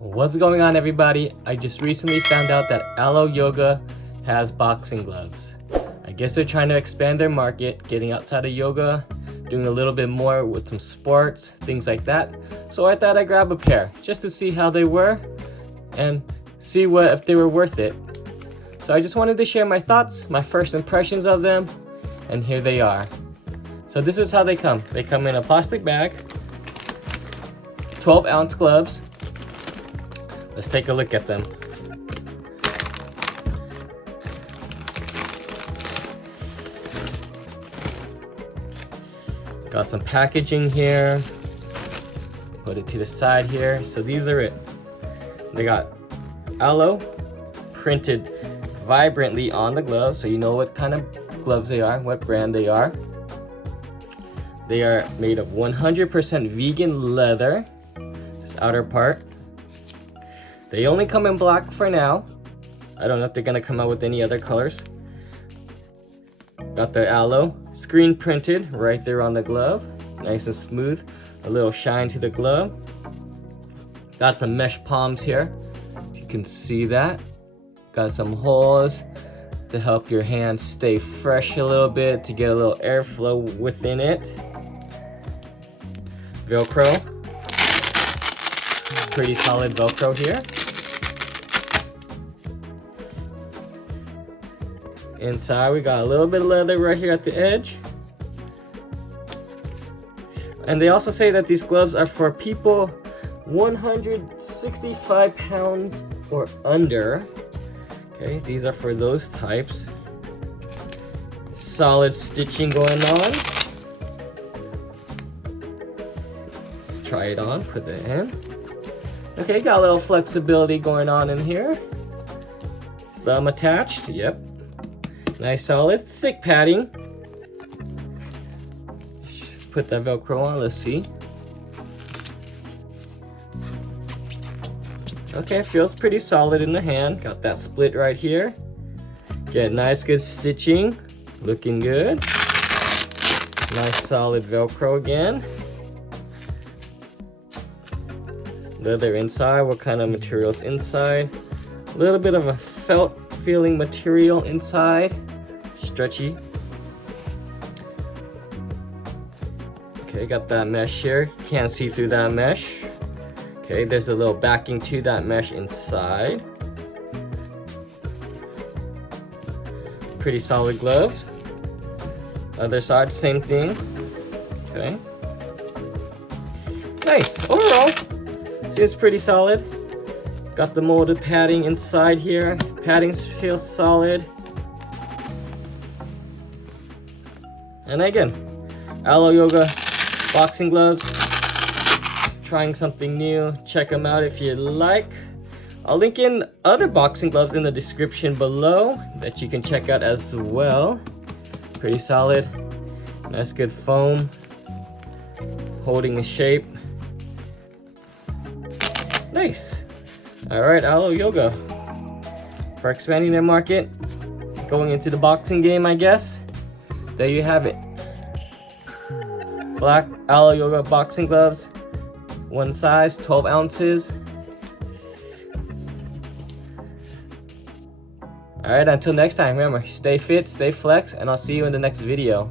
What's going on, everybody? I just recently found out that Alo Yoga has boxing gloves. I guess they're trying to expand their market, getting outside of yoga, doing a little bit more with some sports, things like that. So I thought I'd grab a pair just to see how they were and see if they were worth it. So I just wanted to share my thoughts, my first impressions of them, and here they are. So this is how they come. They come in a plastic bag, 12-ounce gloves. Let's take a look at them. Got some packaging here. Put it to the side here. So these are it. They got Alo printed vibrantly on the gloves, so you know what kind of gloves they are, what brand they are. They are made of 100% vegan leather, this outer part. They only come in black for now. I don't know if they're gonna come out with any other colors. Got the Alo screen printed right there on the glove. Nice and smooth, a little shine to the glove. Got some mesh palms here. You can see that. Got some holes to help your hands stay fresh a little bit, to get a little airflow within it. Velcro. Pretty solid Velcro here. Inside we got a little bit of leather right here at the edge. And they also say that these gloves are for people 165 pounds or under. Okay, these are for those types. Solid stitching going on. Let's try it on, put it in. Okay, got a little flexibility going on in here. Thumb attached, yep. Nice solid, thick padding. Put that Velcro on, let's see. Okay, feels pretty solid in the hand. Got that split right here. Get nice good stitching, looking good. Nice solid Velcro again. Leather inside, what kind of materials inside? A little bit of a felt feeling material inside. Stretchy. Okay, got that mesh here. Can't see through that mesh. Okay, there's a little backing to that mesh inside. Pretty solid gloves. Other side, same thing. Okay. Nice. Overall, seems pretty solid. Got the molded padding inside here. Padding feels solid. And again, Alo Yoga boxing gloves. Trying something new. Check them out if you like. I'll link in other boxing gloves in the description below that you can check out as well. Pretty solid. Nice good foam. Holding the shape. Nice. Alright, Alo Yoga. For expanding their market. Going into the boxing game, I guess. There you have it. Black Alo Yoga boxing gloves. One size, 12 ounces. Alright, until next time, remember, stay fit, stay flex, and I'll see you in the next video.